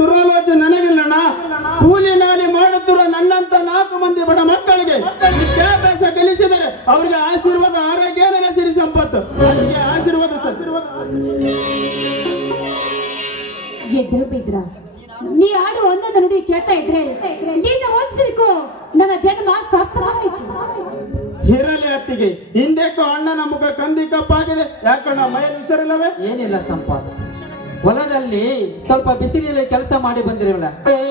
ದುರಾಲೋಚನೆ ನನಗಿಲ್ಲಣ್ಣ. ಕೂಲಿ ನಾಲಿ ಮಾಡುತ್ತಿರುವ ನನ್ನಂತ 4 ಮಂದಿ ಬಡ ಮಕ್ಕಳಿಗೆ ವಿದ್ಯಾಭ್ಯಾಸ ಕಲಿಸಿದರೆ ಅವರಿಗೆ ಆಶೀರ್ವಾದ, ಆರೋಗ್ಯ, ಸಿರಿ ಸಂಪತ್ತು, ಆಶೀರ್ವಾದ. ಎದ್ರು ಬಿದ್ರ ನೀ ಆಡು ಒಂದೊಂದು ನುಡಿ ಕೇಳ್ತಾ ಇದ್ರೆ ನೀನು ಓದಿಸಿಕೋ ನನ್ನ ಜನ್ಮ ಸಾರ್ಥಕವಾಯಿತು. ಇರಲಿ ಅತ್ತಿಗೆ, ಹಿಂದೆಕ್ಕೋ ಅಣ್ಣನ ಮುಖ ಕಂದಿ ಕಪ್ಪಾಗಿದೆ. ಯಾಕಣ್ಣ ಮೈಯಲ್ಲಿ ಹುಷಾರಿಲ್ಲವೇ? ಏನಿಲ್ಲ ಸಂಪಾದ, ಹೊಲದಲ್ಲಿ ಸ್ವಲ್ಪ ಬಿಸಿಲಿನಲ್ಲಿ ಕೆಲಸ ಮಾಡಿ ಬಂದಿರಲ್ಲ,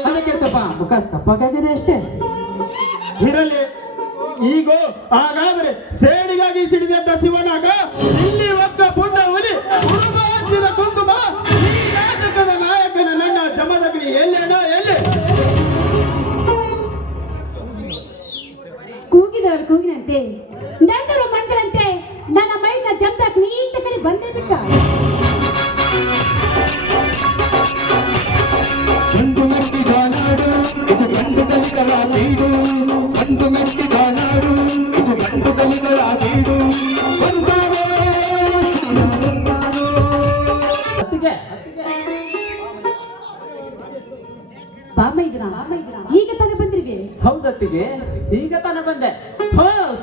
ಅದಕ್ಕೆ ಸ್ವಲ್ಪ ಮುಖ ಸಪ್ಪಗಾಗಿದೆ ಅಷ್ಟೇ. ಇರಲಿ. ಈಗ ಹಾಗಾದ್ರೆ ಸೇಡಿಗಾಗಿ ಸಿಡಿದ ಶಿವನಾಗ ಇಲ್ಲಿ ಒಕ್ಕ ಪುಂಡ ಹುಲಿ ಹಚ್ಚಿದ ಕುಂಕುಮ ಈ ನಾಟಕದ ನಾಯಕನ ನನ್ನ ಜಮದಗ್ನಿ ಎಲ್ಲೇನ ಎಲ್ಲಿ? ಕೂಗಿದವರು ಕೂಗಿನಂತೆ ನಡೆದರು ಮಂಡಲಂತೆ ನನ್ನ ಮೈನ ಜಮದಗ್ ನೀಟ ಕಡೆ ಬಂದೇ ಬಿಟ್ಟ. ಈಗ ತಾನೇ ಬಂದಿರ್ವಿ? ಹೌದತ್ತಿಗೆ, ಈಗ ತಾನೇ ಬಂದೆ.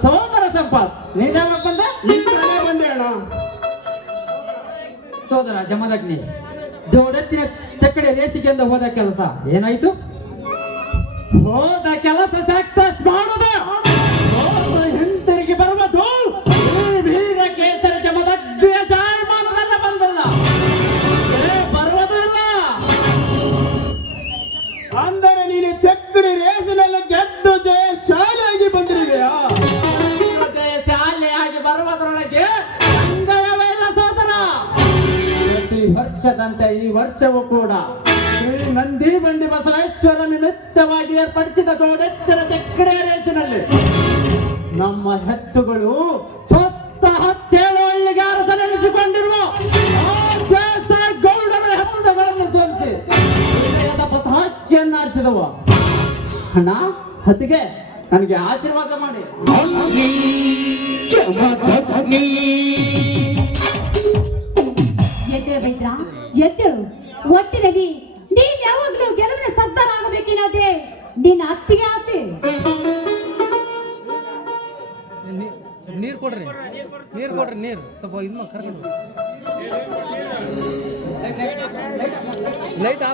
ಸೋದರ ಸಂಪಾತ್, ನೀನ್ ಯಾವಾಗ ಬಂದೆ? ಈಗ ತಾನೇ ಬಂದೆ ಅಣ್ಣ. ಸೋದರ ಜಮದಗ್ನಿ, ಜೋಡೆತ್ತಿನ ಚಕ್ಕಡೆ ರೇಸಿಗೆಂದು ಹೋದ ಕೆಲಸ ಏನಾಯ್ತು? ಹೋದ ಕೆಲಸ ಸಕ್ಸಸ್ ಮಾಡುದ, ಹಿಂತಿರುಗಿ ಬರುವುದು ವೀರ ಕೇಸರಿ ಜಮದಗ್ನಿಯ ಜಾಯಮಾನದಲ್ಲ ಬಂದಲ್ಲ, ಬರುವುದೂ ಇಲ್ಲ. ಅಂದರೆ ನೀನು ಚಕ್ಕಡಿ ರೇಸಿನಲ್ಲಿ ಗೆದ್ದು ಜಯಶಾಲಿಯಾಗಿ ಬಂದಿರುವೆಯಾ? ಜಯಶಾಲಿಯಾಗಿ ಬರುವುದರೊಳಗೆ ಸಂದೇಹವೇ ಇಲ್ಲ ಸೋದರ. ಪ್ರತಿ ವರ್ಷದಂತೆ ಈ ವರ್ಷವೂ ಕೂಡ ಶ್ರೀ ನಂದಿ ಬಂಡಿ ಬಸವೇಶ್ವರ ನಿಮಿತ್ತವಾಗಿ ಏರ್ಪಡಿಸಿದ ಜೋಡೆತ್ತಿನ ಚಕ್ಕಡೆ ರೇಸಿನಲ್ಲಿ ನಮ್ಮ ಹೆತ್ತುಗಳು ಸ್ವತಃ 7 ಹಳ್ಳಿಗೆ ಅರಸನೆನಿಸಿಕೊಂಡಿರುವ ಗೌಡರ ಹೆತ್ತುಗಳನ್ನು ಸೋಲಿಸಿ ವಿಜಯದ ಪತಾಕೆಯನ್ನು ಆರಿಸಿದವು. ಹಣ ಹತ್ತಿಗೆ ನನಗೆ ಆಶೀರ್ವಾದ ಮಾಡಿ. ಎದ್ದೇಳು ಬೈದ್ರ, ಎದ್ದೇಳು. ಒಟ್ಟಿನಲ್ಲಿ ನೀನ್ ಯಾವಾಗ್ಲೂ ಗೆಲುವಿನ ಸದ್ದರಾಗಬೇಕೇನಾದೆ ನಿನ್ನ ಅತ್ತಿಗೆ ಆಸೆ. ನೀರು ಕೊಡ್ರಿ, ನೀರು ಸ್ವಲ್ಪ ಇನ್ನು ಕರ್ಕೊಂಡು ಲೈಟ್